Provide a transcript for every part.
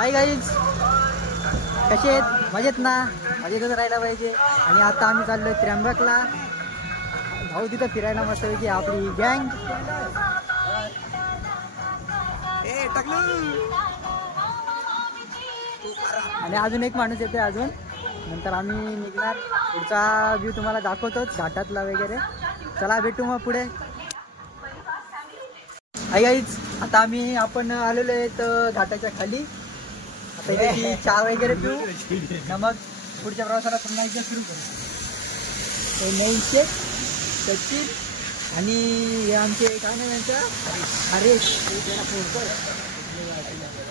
Hi guys, कसे आहेत? मजेत ना? मजेतच राहायला पाहिजे. आणि आता आम्ही चाललोय त्र्यंबकला. भाऊ तिथं फिरायला मस्त पैकी आपली गँग. आणि अजून एक माणूस येतोय अजून. नंतर आम्ही निघणार. पुढचा व्ह्यू तुम्हाला दाखवतोच घाटातला वगैरे. चला भेटू मग पुढे. हाय गाईज, आता आपण आलेलो आहेत घाटाच्या खाली. आता इथे चहा वगैरे पिऊ ना, मग पुढच्या प्रवासाला पुन्हा एकदा सुरू करू. नवीन शेख, सचिन आणि हे आमचे काय नाही यांचं हरेश.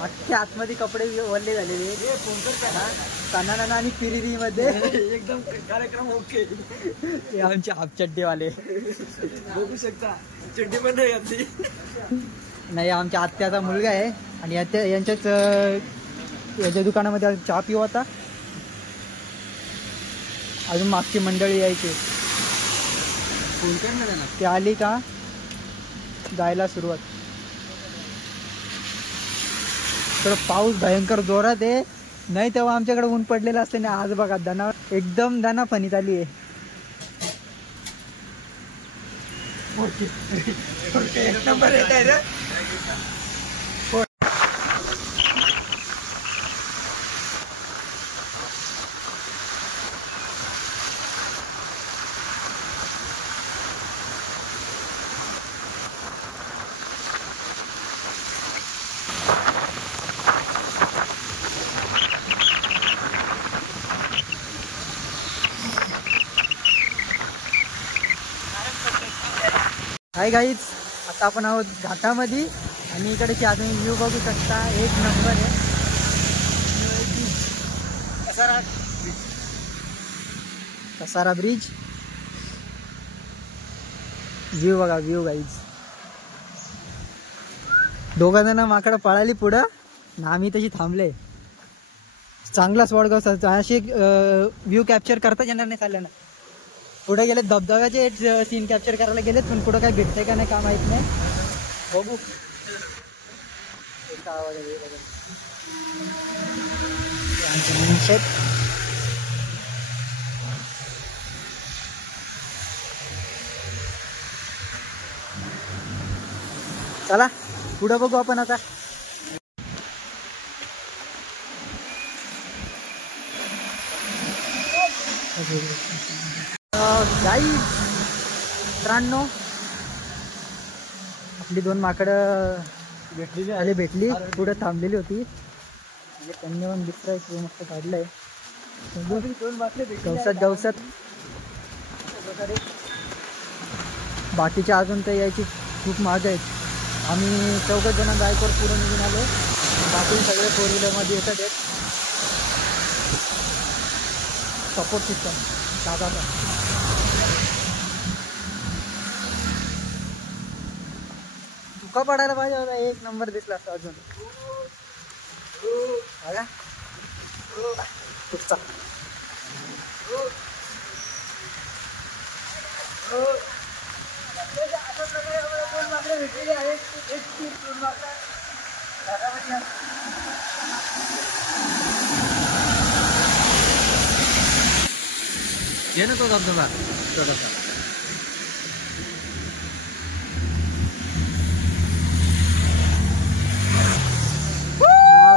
अख्खे आतमध्ये कपडे ओले झालेले कानाना आणि पिरिरी मध्ये एकदम कार्यक्रम ओके. हे आमचे हाफचड्डीवाले बघू शकता, चड्डी पण नाही घातली. नाही, आमच्या आत्याचा मुलगा आहे आणि यांच्याच याच्या दुकानामध्ये चहा पिऊ होता. अजून मागची मंडळी यायची, फोन कर ना ते आली का जायला सुरुवात. तर पाऊस भयंकर जोरात आहे. नाही तेव्हा आमच्याकडे ऊन पडलेलं असते ना. आज बघा एकदम दानाफणी झाली आहे. हाय गाईज, आता आपण आहोत घाटामध्ये आणि इकडचे अजून व्ह्यू बघू शकता. एक नंबर आहे. कसारा ब्रिज व्ह्यू बघा. व्ह्यू गाईज, दोघा जण माकडं पळाली पुढं ना, आम्ही तशी थांबले. चांगला स्पॉट गाव. असे व्ह्यू कॅप्चर करता येणार नाही चालल्या ना. पुढे गेले धबधब्याचे सीन कॅप्चर करायला गेलेत, पण पुढे काय भेटतंय का नाही का माहित नाही. बघू. चला पुढे बघू आपण आता. मित्रांनो, आपली दोन माकडं भेटली पुढे थांबलेली होती. त्यांनी पण दुसरा मस्त काढलंय गवसात. बाकीच्या अजून तर यायची खूप माग आहेत. आम्ही 4 जण बाईकवर पुढे निघून आलो. बाकी सगळे 4 व्हीलरमध्ये येतात. सपोर्ट सिस्टम दादाचा. धुका पडायला पाहिजे होता. एक नंबर दिसला असता अजून. ये ना तो धबधबा छोटासा.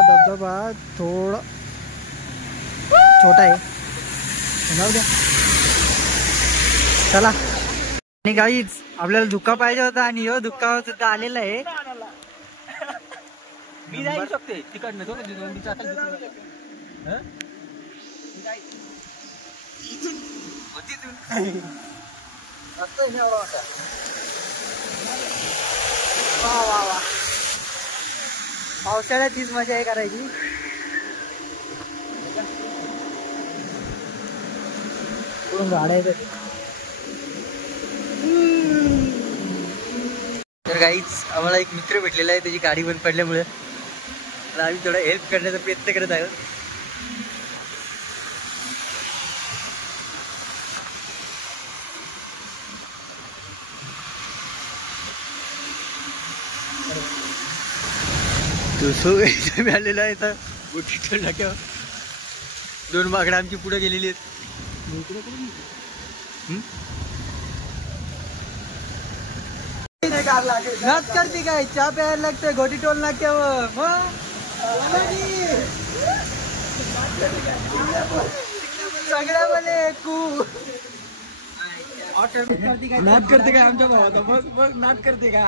धबधबा थोडा छोटा आहे, जाऊ द्या. चला. आणि गाईज, आपल्याला धुक्का पाहिजे होता आणि ह्यो धुक्का सुद्धा आलेला आहे. मी जाऊ शकते तिकडनं. पावसाळ्यात तीच मजा आहे करायची. गाड्या येतात. तर गाईच, आम्हाला एक मित्र भेटलेला आहे. त्याची गाडी बंद पडल्यामुळे आम्ही थोडा हेल्प करण्याचा प्रयत्न करत आहोत. तो सो मिळालेला आहे. तर गोटी नाक्यावर 2 माकडं आमची पुढे गेलेली आहेत. नाच करते काय चहा प्यायला लागते घोटी टोल नाक्यावर. सगळ्या मले नाच करते काय आमच्या भावाचा. बस बघ नाच करते का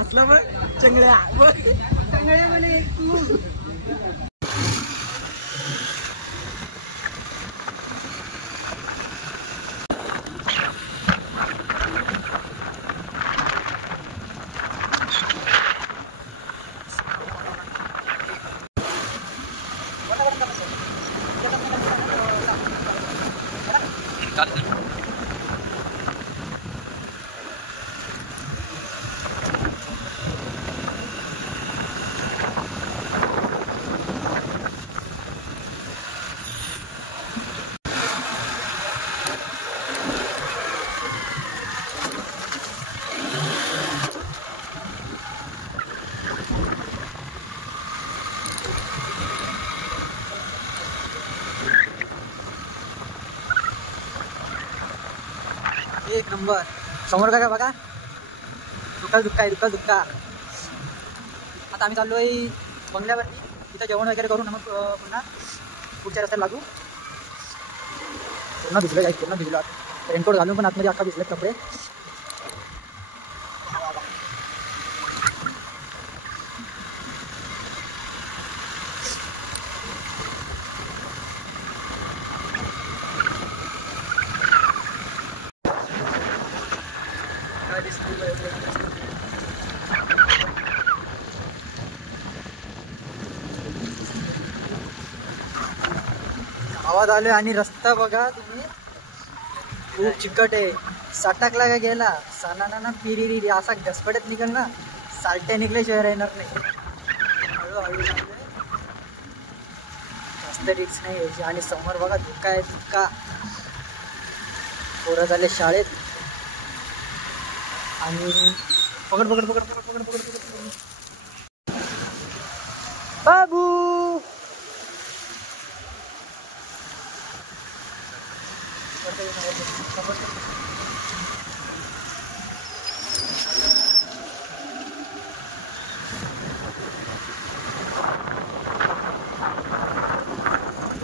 असला बघ चंगळ्या बघ चंगळ्या मले एक नंबर. समोर का बघा दुक्का दुक्का. आता आम्ही चाललोय बंगल्यावर. तिथं जेवण वगैरे करून मग पुन्हा पुढच्या रस्त्याला लागू. पूर्ण भिजलो रेनकोट घालून पण आतमध्ये अख्खा भिजलेत कपडे. आवाज आले आणि रस्ता बघा तुम्ही खूप चिकट आहे. साटाकला का गेला साना पिरिरी असा घसपटत निघल ना सालट्या निघल्याशिवाय राहणार नाही. हळूहळू जास्त रिक्स नाही यायची. आणि समोर बघा धुका आहे धुका. पोरं झाले शाळेत आणि पकड पकड पकड पकड पकड पकड पकड बाबू.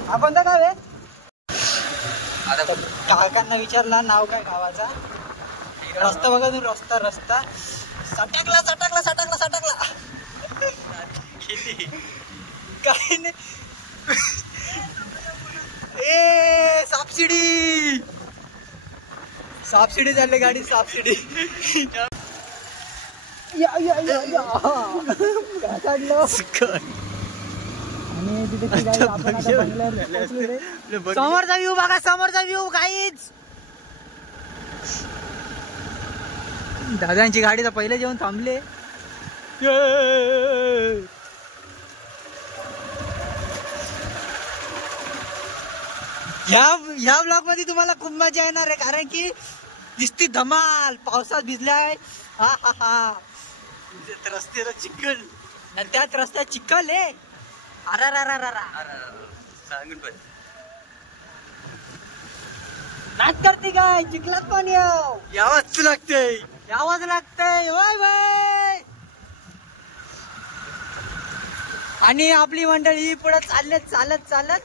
हा कोणता गाव आहे. काकांना विचारला नाव काय गावाचा. रस्ता बघा तुम्ही रस्ता रस्ता सटकला सटकला सटकला सटकला काही नाही. ए सबसिडी सबसिडी चालली गाडी सबसिडी. आणि तिथे समोरचा व्ह्यू बघा समोरचा व्ह्यू काहीच. दादांची गाडी तर पहिले जेवण थांबले. ह्या ब्लॉग मध्ये तुम्हाला खूप मजा येणार आहे कारण की दिसती धमाल. पावसात भिजलाय. हा हा हा. रस्त्याला चिखल आणि त्यात रस्त्यात चिखल आहे. सांगून पण नाच करते काय चिखलात पण यावंच लागतंय यावंच लागतंय. Y Y. आणि आपली मंडळी पुढे चालत चालत चालत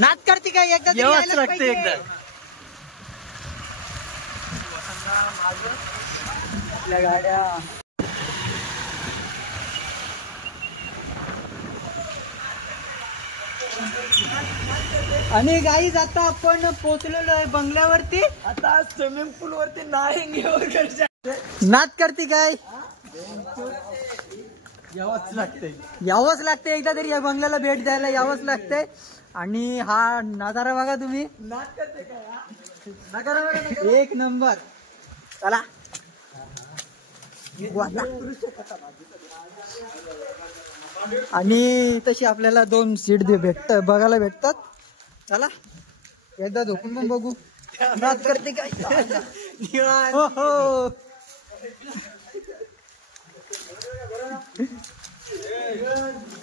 नाच करते काय एकदा यावंच लागतंय. एकदा आपल्या गाड्या आणि गाईज आता आपण पोहोचलेलो आहे बंगल्यावरती. आता स्विमिंग पूल वरती नाच करते काय यावंच लागते एकदा तरी या बंगल्याला भेट द्यायला यावंच लागतंय. आणि हा नजारा बघा तुम्ही. नाच करते काय एक नंबर. चला आणि तशी आपल्याला 2 सीट बघायला भेटतात. चला एकदा झोपून पण बघू नाच करते काय. हो हो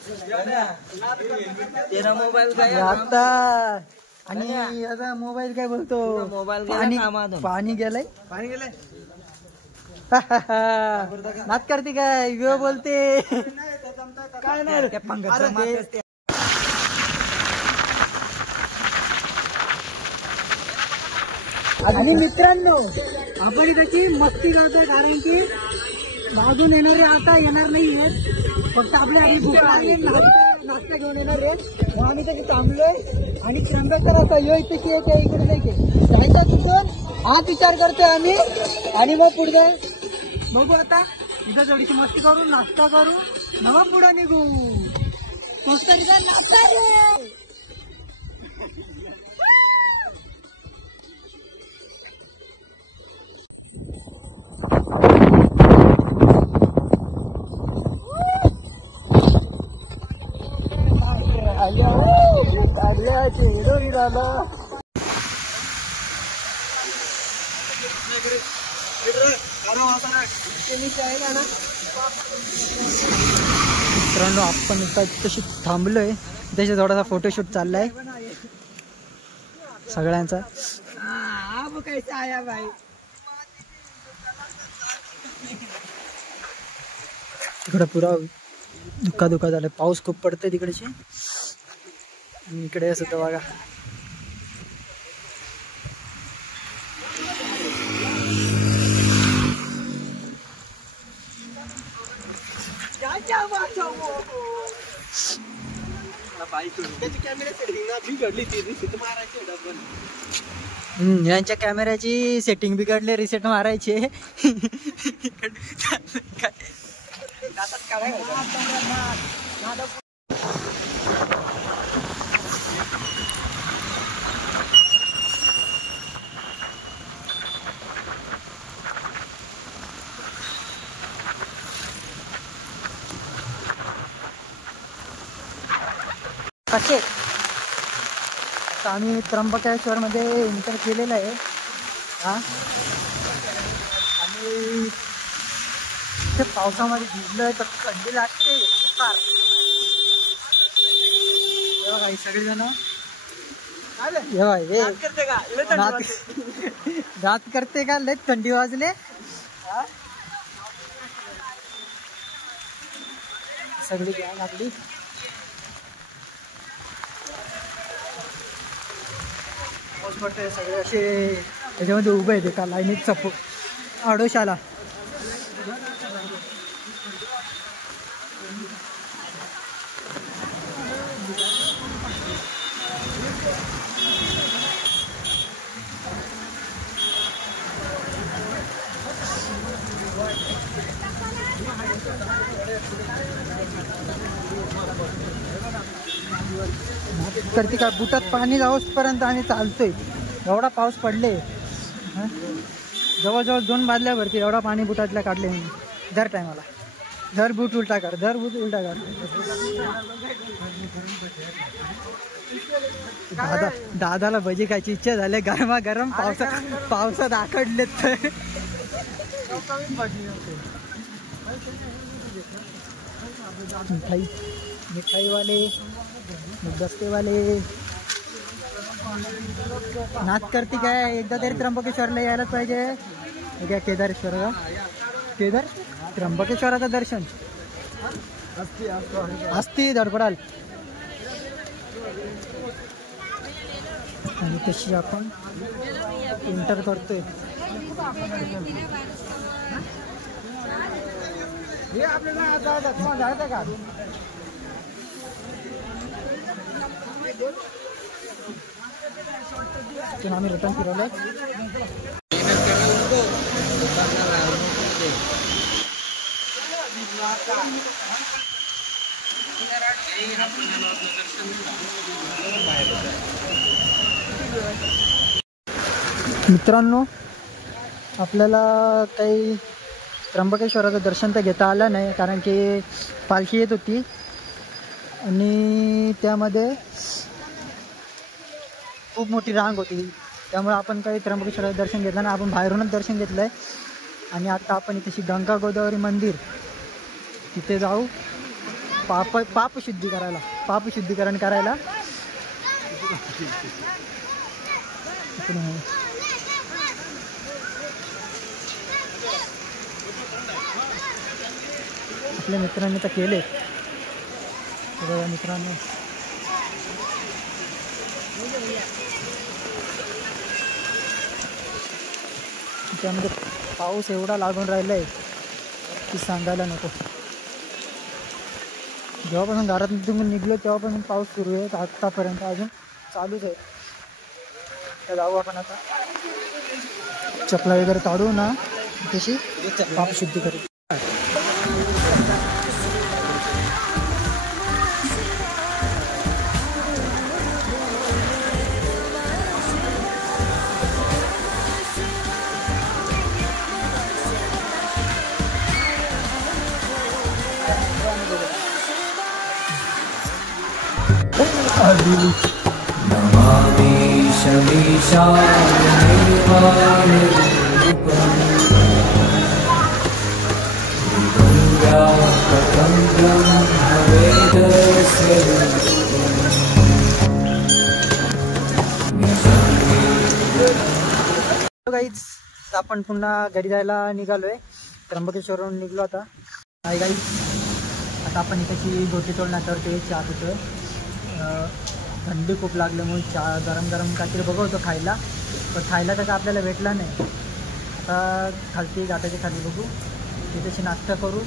तेरा मोबाईल काय आता आणि आता मोबाईल काय बोलतो मोबाईल पाणी गेलंय नात करते काय विव बोलते काय नाही आणि मित्रांनो आपण त्याची मस्ती करतो कारण की मागून येणारे आता येणार नाहीये फक्त आपल्या आधी भूक लागली नाश्ता घेऊन येणार आहे मग आम्ही त्याची थांबलोय आणि त्र्यंबकेश्वर आता यो इथे इकडे नाही जायचा तिथून हाच विचार करतोय आम्ही आणि मग पुढे बघू आता इथं थोडीशी मस्ती करू नाश्ता करू नवा पुढे निघू कोस्टरिका नाश्ता करू मित्रांनो आपण तशी थांबलोय त्याच्या थोडासा फोटोशूट चाललाय सगळ्यांचा इकडे पुरा धुका झालाय पाऊस खूप पडतोय तिकडचे इकडे सुद्धा बघा यांच्या कॅमेऱ्याची सेटिंग बिघडले रिसेट मारायचे कसे आम्ही त्र्यंबकेश्वर मध्ये एंटर केलेलं आहे हा आणि ते पावसामध्ये भिजलोय तर थंडी लागते काही सगळेजण दात करते का लय थंडी वाजले सगळी गॅंग आपली पाऊस पडतोय सगळे असे त्याच्यामध्ये उभे आहेत एका लाईनीत आडोशाला करते का बुटात पाणी जाऊसपर्यंत आम्ही चालतोय एवढा पाऊस पडले जवळजवळ 2 बादल्या भरती एवढा पाणी बुटातल्या काढले दर टायमाला दर बूट उलटा कर दादाला भजी खायची इच्छा झाली गरमागरम पावसात आखडलेत तर मिठाईवाले गस्तेवाले नाच करते काय एकदा तरी त्र्यंबकेश्वरला यायलाच पाहिजे काय केदारेश्वर त्र्यंबकेश्वराचं दर्शन असती धडपडाल आणि तशी आपण एंटर करतोय आपल्याला जायचं का आम्ही रिटर्न फिरवलं मित्रांनो आपल्याला काही त्र्यंबकेश्वराचं दर्शन तर घेता आलं नाही कारण की पालखी येत होती आणि त्यामध्ये खूप मोठी रांग होती त्यामुळे आपण काही त्र्यंबकेश्वराचं दर्शन घेतलं नाही आपण बाहेरूनच दर्शन घेतलंय आणि आता आपण इथे गंगा गोदावरी मंदिर तिथे जाऊ पाप शुद्धीकरण करायला आपल्या मित्रांनी तर केले बघा मित्रांनो. त्यामध्ये पाऊस एवढा लागून राहिला आहे की सांगायला नको. जेव्हापासून घरातून निघलो तेव्हापासून पाऊस सुरू आहे आत्तापर्यंत अजून चालूच आहे. तर जाऊ आपण आता चपला वगैरे काढू ना तशी पाप शुद्धी करू. नमामि शमीशानमेवानिरूपम् कथं ब्रह्मवेदस्य गाईज आपण पुन्हा घरी जायला निघालोय. त्र्यंबकेश्वरहून निघलो आता. हाय गाईज, आता आपण इथेची गोटीतोड नाक्यावरती चहा पितोय. थंडी खूप लागल्यामुळे चहा गरम काहीतरी बघवतो खायला, पण खायला तर आपल्याला भेटला नाही. आता खालती घाटाच्या खाली बघू, तिथेशी नाश्ता करू,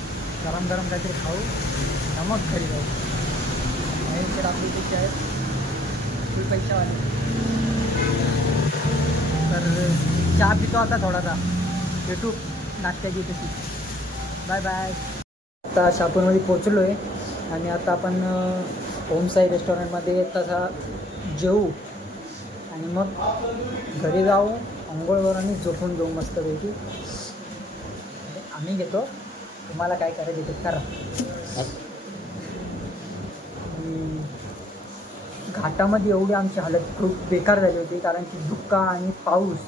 गरम काहीतरी खाऊ, मग घरी जाऊ. तर आपली इथे आहेत फुल पैशावाले. तर चहा पितो आता थोडासा. भेटू नाश्त्याची तशी. Bye bye. आता शहापूरमध्ये पोचलो आहे आणि आता आपण ओमसाई रेस्टॉरंटमध्ये तसा जेवू आणि मग घरी जाऊ, अंघोळवर आणि झोपून जाऊ मस्तपैकी. आम्ही घेतो, तुम्हाला काय करायचं ते करा. घाटामध्ये एवढी आमची हालत खूप बेकार झाली होती कारण की धुक्का आणि पाऊस.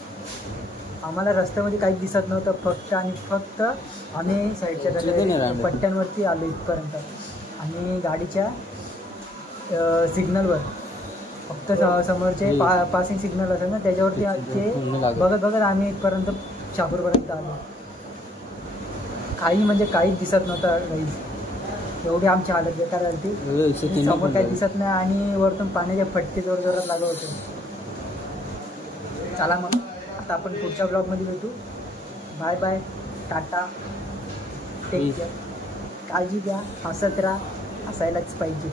आम्हाला रस्त्यामध्ये काहीच दिसत नव्हतं. फक्त आम्ही साईडच्या पट्ट्यांवरती आलो इथपर्यंत आणि गाडीच्या सिग्नलवर फक्त समोरचे पासिंग सिग्नल असेल ना त्याच्यावरती ते बघत आम्ही इथपर्यंत शहापूरपर्यंत आलो. काही म्हणजे काहीच दिसत नव्हतं गाईज. एवढी आमची हालत बेकार झाली. समोर काही दिसत नाही आणि वरतून पाण्याच्या फटके जोरात लागत होते. चला मग आता आपण पुढच्या ब्लॉगमध्ये भेटू. Bye bye, tata, take care, काळजी घ्या, हसत राहा, हसायलाच पाहिजे.